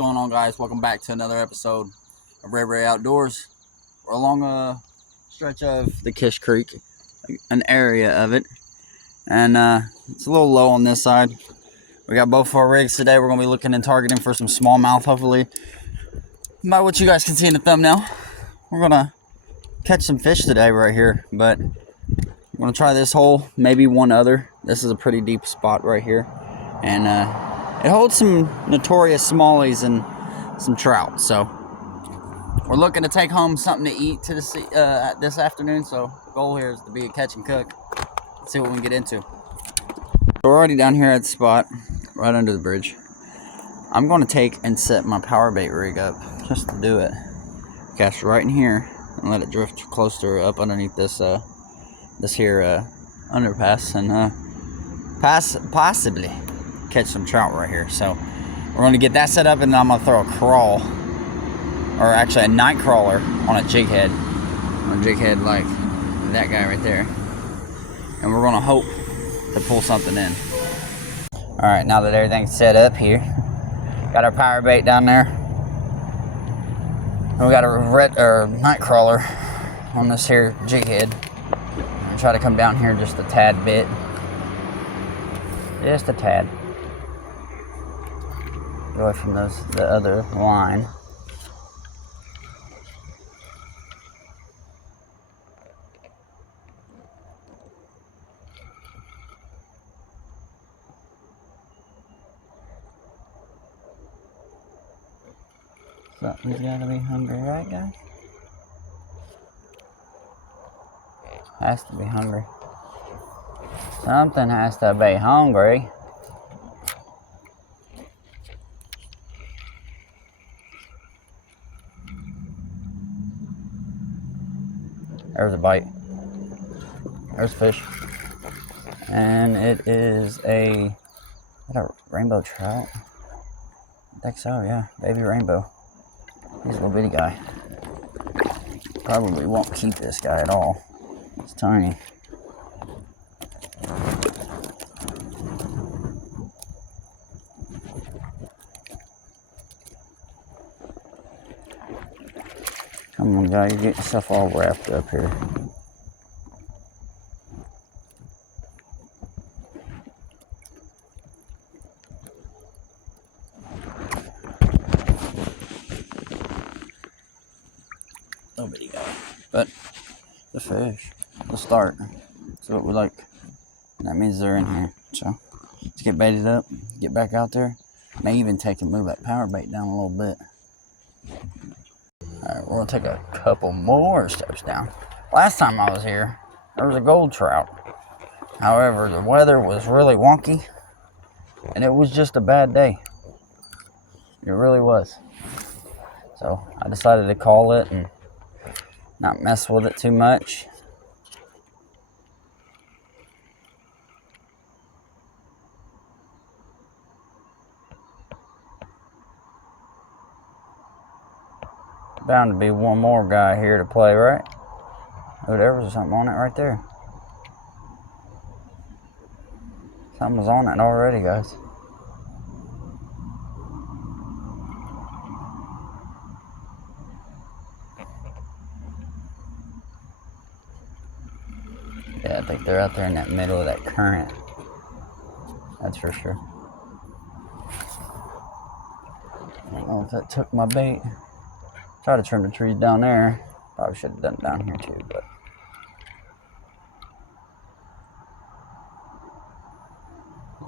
going on, guys? Welcome back to another episode of Ray Outdoors. We're along a stretch of the Kish Creek, an area of it, and it's a little low on this side. We got both of our rigs today. We're going to be looking and targeting for some smallmouth, hopefully. About what you guys can see in the thumbnail, we're going to catch some fish today right here, but I'm going to try this hole, maybe one other. This is a pretty deep spot right here, and it holds some notorious smallies and some trout. So we're looking to take home something to eat to this afternoon. So the goal here is to be a catch and cook. Let's see what we can get into. So we're already down here at the spot, right under the bridge. I'm going to take and set my power bait rig up just to do it. Cast right in here and let it drift closer up underneath this here underpass, and possibly catch some trout right here. So we're going to get that set up, and then I'm going to throw a crawl, or actually a night crawler, on a jig head. On a jig head like that guy right there. And we're going to hope to pull something in. Alright, now that everything's set up here, got our power bait down there. And we got a night crawler on this here jig head. I'm try to come down here just a tad bit. Just a tad. Go away from the other line. Something's gotta be hungry, right, guys? Has to be hungry. Something has to be hungry. There's a bite. There's fish. And it is a rainbow trout? I think so, yeah. Baby rainbow. He's a little bitty guy. Probably won't keep this guy at all. It's tiny. Come on, guy, you get yourself all wrapped up here. Little bitty guy. But the fish, the start. That's what we like. That means they're in here. So let's get baited up, get back out there. May even take and move that power bait down a little bit. Alright, we're gonna take a couple more steps down. Last time I was here, there was a gold trout. However, the weather was really wonky, and it was just a bad day. It really was. So I decided to call it and not mess with it too much. Bound to be one more guy here to play, right? Oh, there was something on it right there. Something was on it already, guys. Yeah, I think they're out there in that middle of that current. That's for sure. I don't know if that took my bait. Try to trim the trees down there. Probably should have done it down here too, but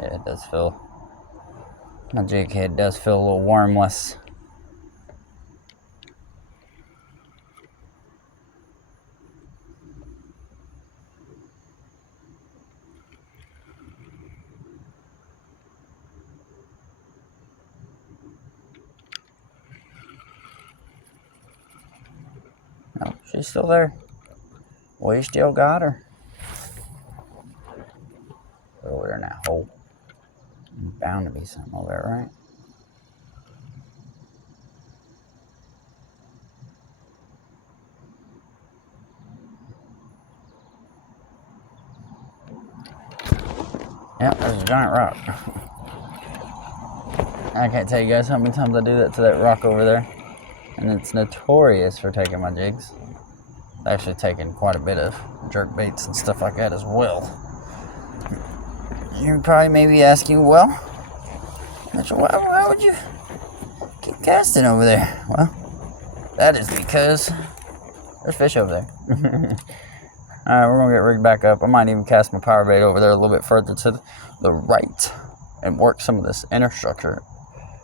yeah, it does feel, my jig head does feel a little wormless. Oh, she's still there. We still got her. Over there in that hole. Bound to be something over there, right? Yep, there's a giant rock. I can't tell you guys how many times I do that to that rock over there. And it's notorious for taking my jigs. Actually taking quite a bit of jerk baits and stuff like that as well. You're probably maybe asking, well, Mitchell, why would you keep casting over there? Well, that is because there's fish over there. Alright, we're going to get rigged back up. I might even cast my power bait over there a little bit further to the right and work some of this inner structure.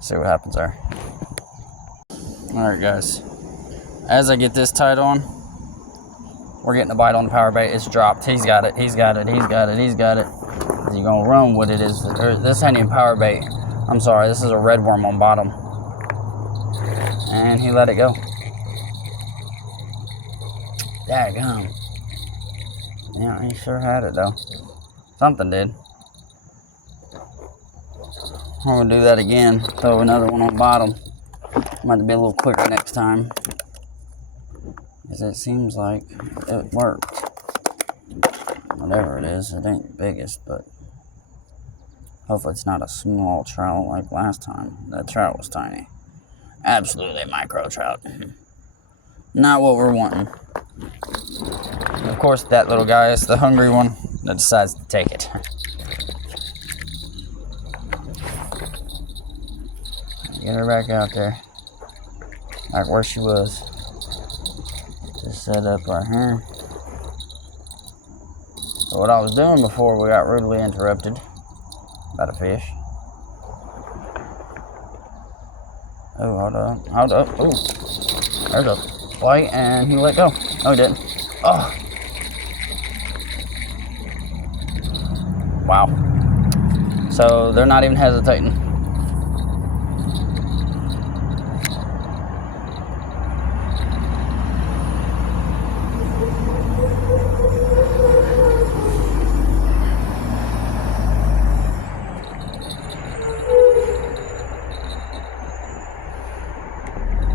See what happens there. Alright guys, as I get this tied on, we're getting a bite on the power bait. It's dropped. He's got it. He's got it. He's got it. He's got it. He's going to run with it. This ain't even power bait. I'm sorry. This is a red worm on bottom. And he let it go. Daggum. Yeah, he sure had it though. Something did. I'm going to do that again. Throw another one on bottom. Might be a little quicker next time. Because it seems like it worked. Whatever it is, it ain't the biggest, but hopefully it's not a small trout like last time. That trout was tiny. Absolutely micro trout. Not what we're wanting. Of course, that little guy is the hungry one that decides to take it. Get her back out there. Like where she was. Just set up right here. So what I was doing before we got rudely interrupted by the fish. Oh, hold up. Hold up. Oh, there's a bite and he let go. Oh, he didn't. Oh. Wow. So they're not even hesitating.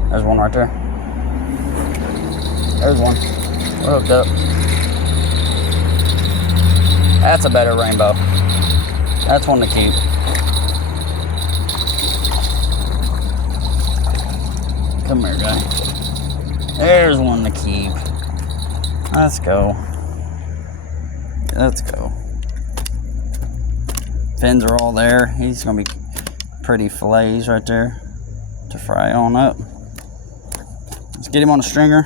There's one right there. There's one. We're hooked up. That's a better rainbow. That's one to keep. Come here, guy. There's one to keep. Let's go. Let's go. Fins are all there. He's gonna be pretty fillets right there to fry on up. Let's get him on a stringer.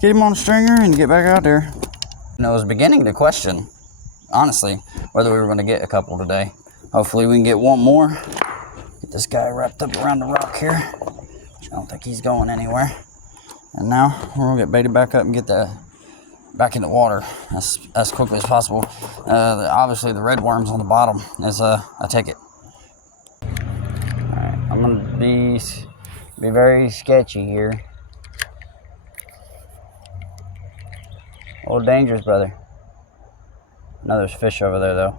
Get him on a stringer and get back out there. And I was beginning to question, honestly, whether we were going to get a couple today. Hopefully we can get one more. Get this guy wrapped up around the rock here. I don't think he's going anywhere. And now we're going to get baited back up and get that back in the water as quickly as possible. Obviously the red worms on the bottom is a ticket. Alright, I'm going to be very sketchy here. A little dangerous, brother. No, there's fish over there, though.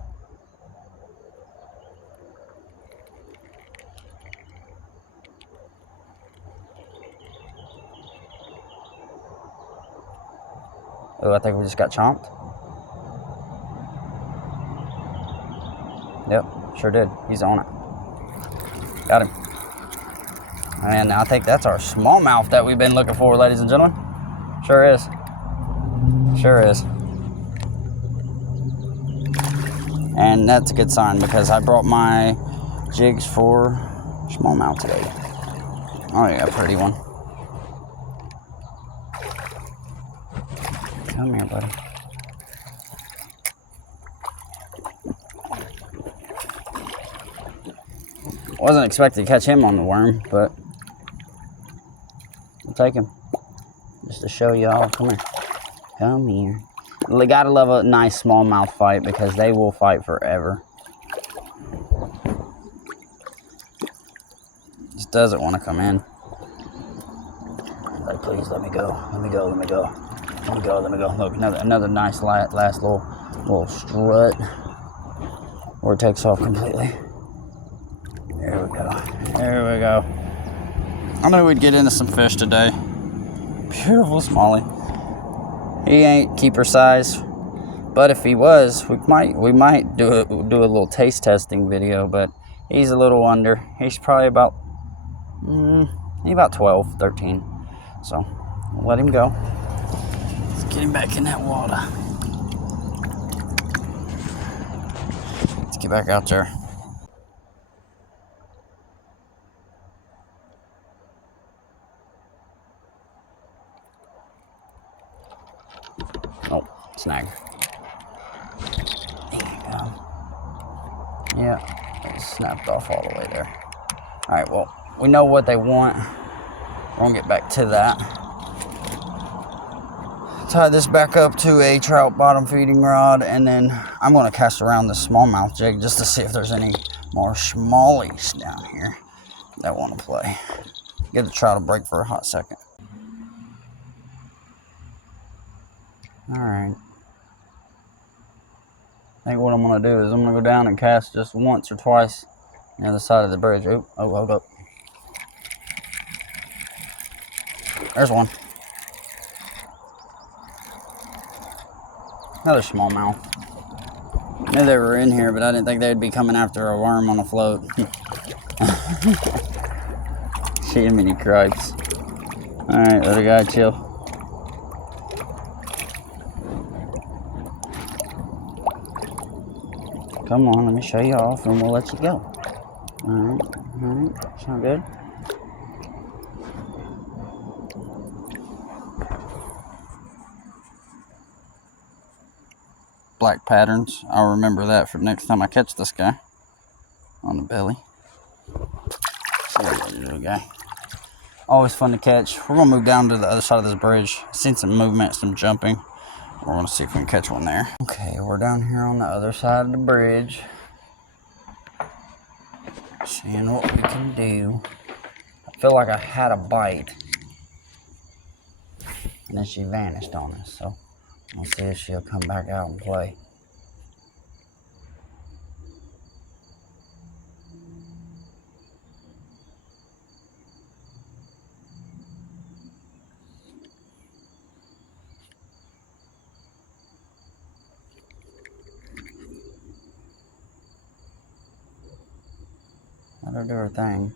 Oh, I think we just got chomped. Yep, sure did. He's on it. Got him. And I think that's our smallmouth that we've been looking for, ladies and gentlemen. Sure is. Sure is. And that's a good sign because I brought my jigs for smallmouth today. Oh, yeah, pretty one. Come here, buddy. Wasn't expecting to catch him on the worm, but I'll take him. Just to show y'all. Come here. Come here. You gotta love a nice smallmouth fight because they will fight forever. Just doesn't want to come in. Like, please let me go. Let me go. Let me go. Let me go. Let me go. Look, another nice last little strut where it takes off completely. There we go. There we go. I knew we'd get into some fish today. Beautiful smallie. He ain't keeper size, but if he was, we might do a little taste testing video. But He's a little under. He's probably about, he's about 12, 13. So, we'll let him go. Let's get him back in that water. Let's get back out there. Oh, snag. There you go. Yeah, it snapped off all the way there. Alright, well, we know what they want. We're gonna get back to that. Tie this back up to a trout bottom feeding rod, and then I'm gonna cast around the smallmouth jig just to see if there's any more smallies down here that want to play. Give the trout a break for a hot second. Alright. I think what I'm going to do is I'm going to go down and cast just once or twice on the other side of the bridge. Oh, hold up. There's one. Another smallmouth. I knew they were in here, but I didn't think they'd be coming after a worm on a float. Jiminy cripes. Alright, let the guy chill. Come on, let me show you off and we'll let you go. Alright, sound good? Black patterns, I'll remember that for next time I catch this guy on the belly. See that little guy. Always fun to catch. We're gonna move down to the other side of this bridge. Seen some movement, some jumping. We're gonna see if we can catch one there. Okay, we're down here on the other side of the bridge. Seeing what we can do. I feel like I had a bite. And then she vanished on us, so we'll see if she'll come back out and play. Let her do her thing.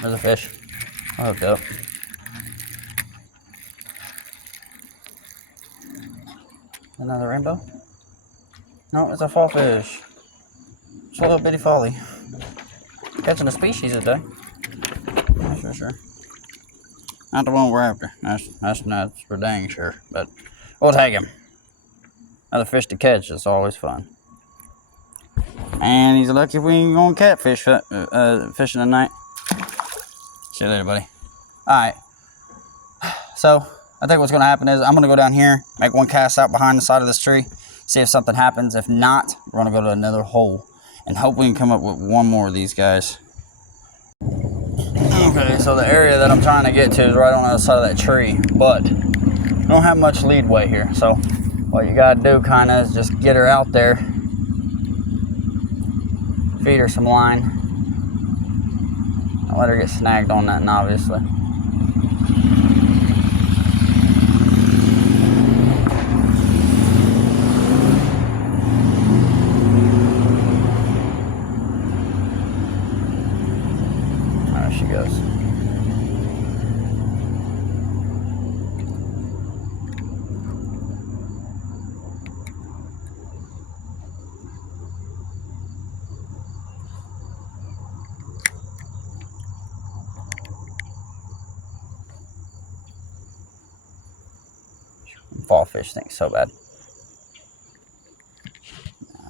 There's a fish. I hooked up. Another rainbow? No, it's a fall fish. It's a little bitty folly. Catching a species today. That's for sure. Not the one we're after. That's for dang sure. But we'll take him. Another fish to catch is always fun. And he's lucky if we ain't going catfish fishing tonight. See you later, buddy. Alright. So, I think what's going to happen is I'm going to go down here, make one cast out behind the side of this tree, see if something happens. If not, we're going to go to another hole and hope we can come up with one more of these guys. Okay, so the area that I'm trying to get to is right on the other side of that tree, but we don't have much leadway here. So, what you got to do kind of is just get her out there, feed her some line. Don't let her get snagged on nothing, obviously. There she goes. Fall fish thing so bad.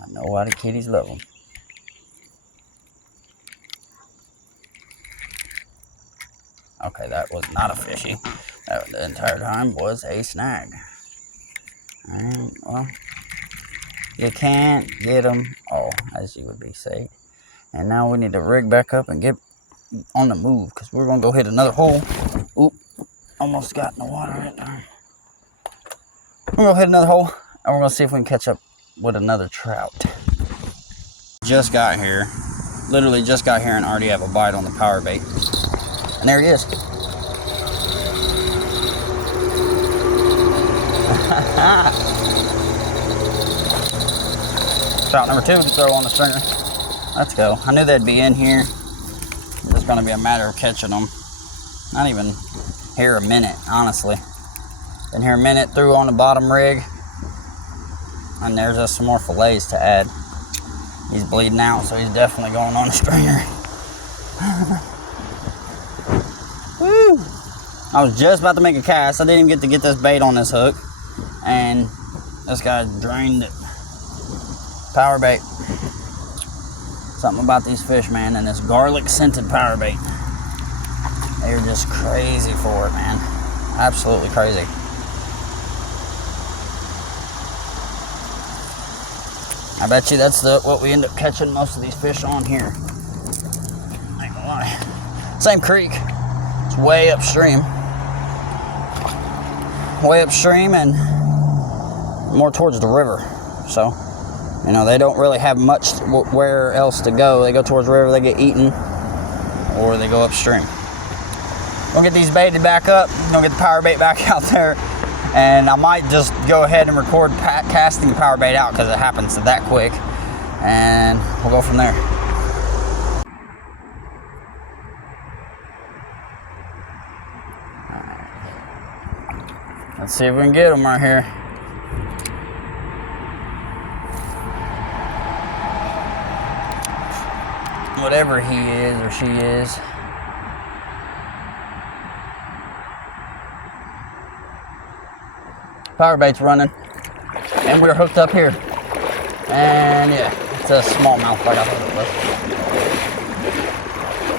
I know why the kitties love them. Okay, that was not a fishy. That the entire time was a snag. And, well, you can't get them all, as you would be saying. And now we need to rig back up and get on the move, because we're going to go hit another hole. Oop, almost got in the water right there. We're going to hit another hole, and we're going to see if we can catch up with another trout. Just got here. Literally just got here and already have a bite on the power bait. And there he is. Trout number 2 to throw on the stringer. Let's go. I knew they'd be in here. It's just going to be a matter of catching them. Not even here a minute, honestly. Been here a minute, threw on the bottom rig. And there's just some more fillets to add. He's bleeding out, so he's definitely going on the stringer. Woo! I was just about to make a cast. I didn't even get to get this bait on this hook. And this guy drained it. Power bait. Something about these fish, man, and this garlic scented power bait. They're just crazy for it, man. Absolutely crazy. I bet you that's what we end up catching most of these fish on here. Ain't gonna lie. Same creek. It's way upstream. Way upstream and more towards the river. So, you know, they don't really have much where else to go. They go towards the river, they get eaten, or they go upstream. We'll get these baited back up. We'll get the power bait back out there. And I might just go ahead and record casting the power bait out because it happens that quick. And we'll go from there. Let's see if we can get them right here. Whatever he is or she is. Power bait's running, and we're hooked up here. And yeah, it's a smallmouth like I thought it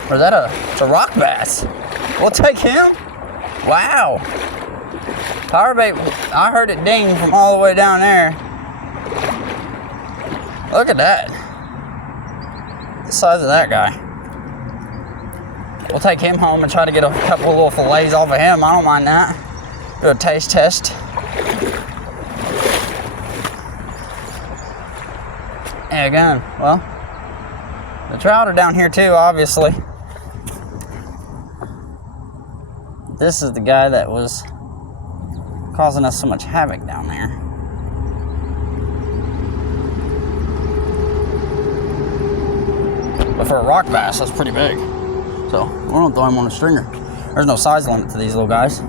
was. Or is that it's a rock bass? We'll take him. Wow. Power bait, I heard it ding from all the way down there. Look at that. The size of that guy. We'll take him home and try to get a couple of little fillets off of him. I don't mind that. Do a taste test. Yeah, again, well, the trout are down here too, obviously. This is the guy that was causing us so much havoc down there. But for a rock bass, that's pretty big. So, we're gonna throw him on a stringer. There's no size limit to these little guys.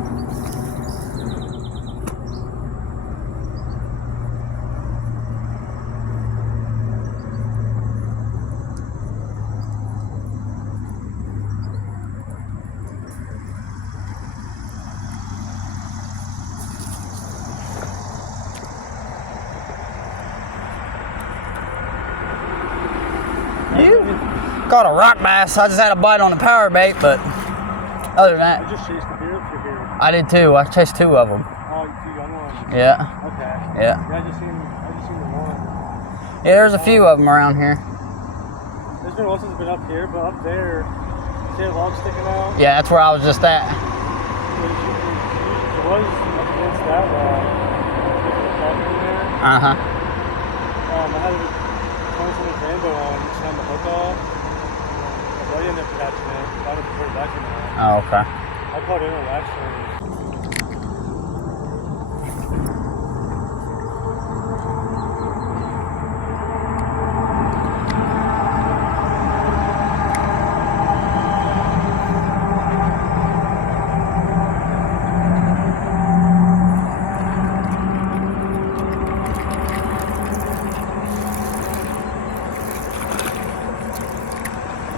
You caught a rock bass. I just had a bite on the power bait, but other than that, I just chased the deer through here. I did too. I chased 2 of them. Oh, you see young ones? Yeah. Okay. Yeah. Yeah, I just seen the one. Yeah, there's a few of them around here. There's been ones that's been up here, but up there, see a log sticking out? Yeah, that's where I was just at. It was up against that log. Uh-huh. I had a constant rainbow on, just had the hook off. My buddy ended up catching it. I would put it back in there. Oh, okay. I caught it in a latch string.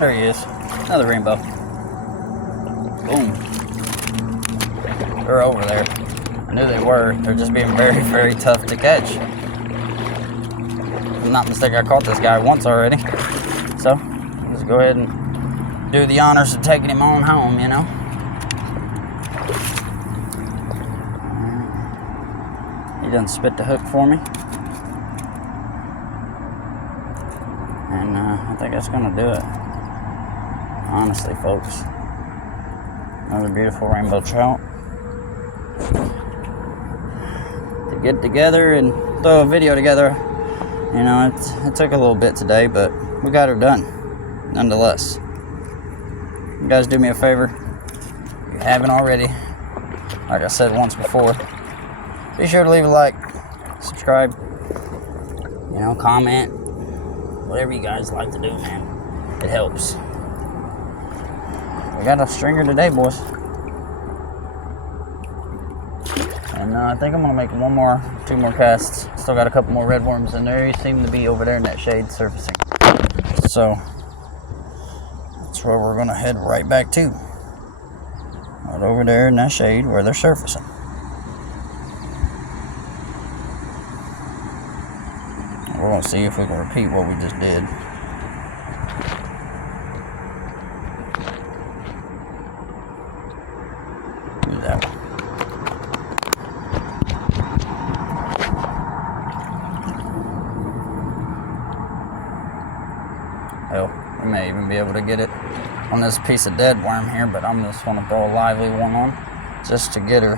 There he is. Another rainbow. Boom. They're over there. I knew they were. They're just being very, very tough to catch. If I'm not mistaken, I caught this guy once already. So, let's go ahead and do the honors of taking him on home, you know. He done spit the hook for me. And I think that's gonna do it. Honestly, folks. Another beautiful rainbow trout. To get together and throw a video together, you know, it took a little bit today, but we got her done, nonetheless. You guys do me a favor, if you haven't already, like I said once before, Be sure to leave a like, subscribe, comment, whatever you guys like to do, man. It helps. We got a stringer today, boys. And I think I'm gonna make 2 more casts. Still got a couple more red worms in there. You seem to be over there in that shade surfacing. So that's where we're gonna head right back to. Right over there in that shade where they're surfacing. We're gonna see if we can repeat what we just did. Do that one. Hell, we may even be able to get it on this piece of dead worm here, but I'm just want to throw a lively one on just to get her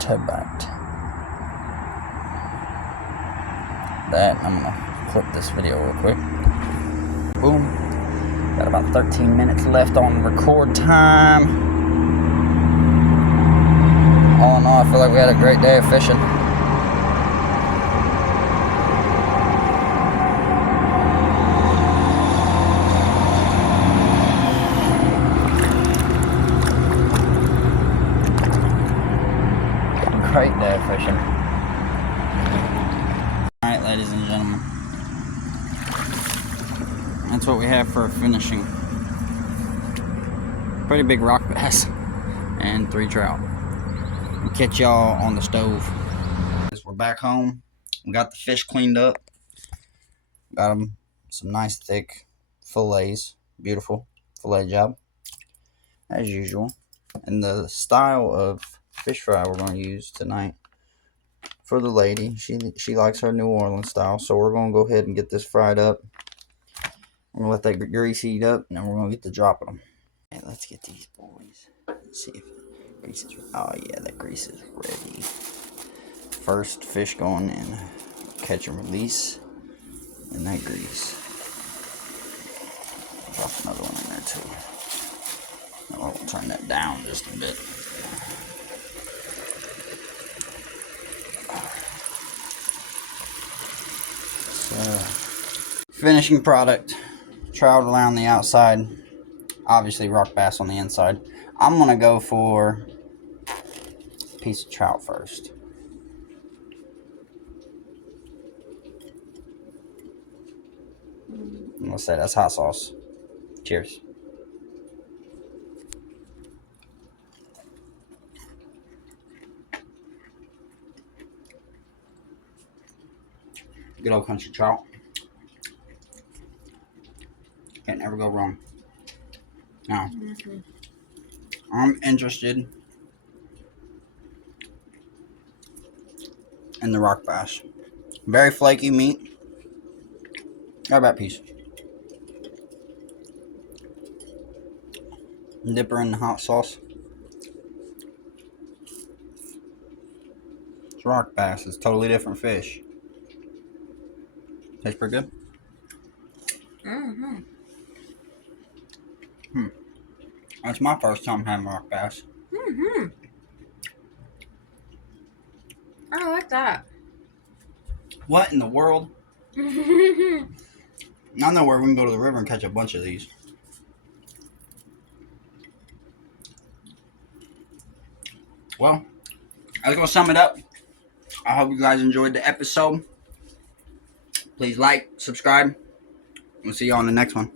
to bite. That, I'm gonna clip this video real quick. Boom. Got about 13 minutes left on record time. All in all, I feel like we had a great day of fishing. Great day of fishing. Alright, ladies and gentlemen. That's what we have for finishing. Pretty big rock bass and 3 trout. We'll catch y'all on the stove. We're back home. We got the fish cleaned up. Got them some nice thick fillets. Beautiful fillet job. As usual. And the style of fish fry we're going to use tonight for the lady. She likes her New Orleans style. So we're going to go ahead and get this fried up. We're going to let that grease heat up, and then we're going to get to dropping them. Okay, let's get these boys. Let's see if grease is... Oh, yeah, that grease is ready. First fish going in. Catch and release. And that grease. Drop another one in there, too. Now we'll turn that down just a bit. So, finishing product. Trout around the outside, obviously rock bass on the inside. I'm gonna go for a piece of trout first. I'm gonna say that's hot sauce. Cheers. Good old country trout. Can't never go wrong. Now, I'm interested in the rock bass. Very flaky meat. Got about a piece. Dip her in the hot sauce. It's rock bass. It's a totally different fish. Tastes pretty good. That's my first time having rock bass. I like that. What in the world? I know where we can go to the river and catch a bunch of these. Well, I was going to sum it up. I hope you guys enjoyed the episode. Please like, subscribe. We'll see you on the next one.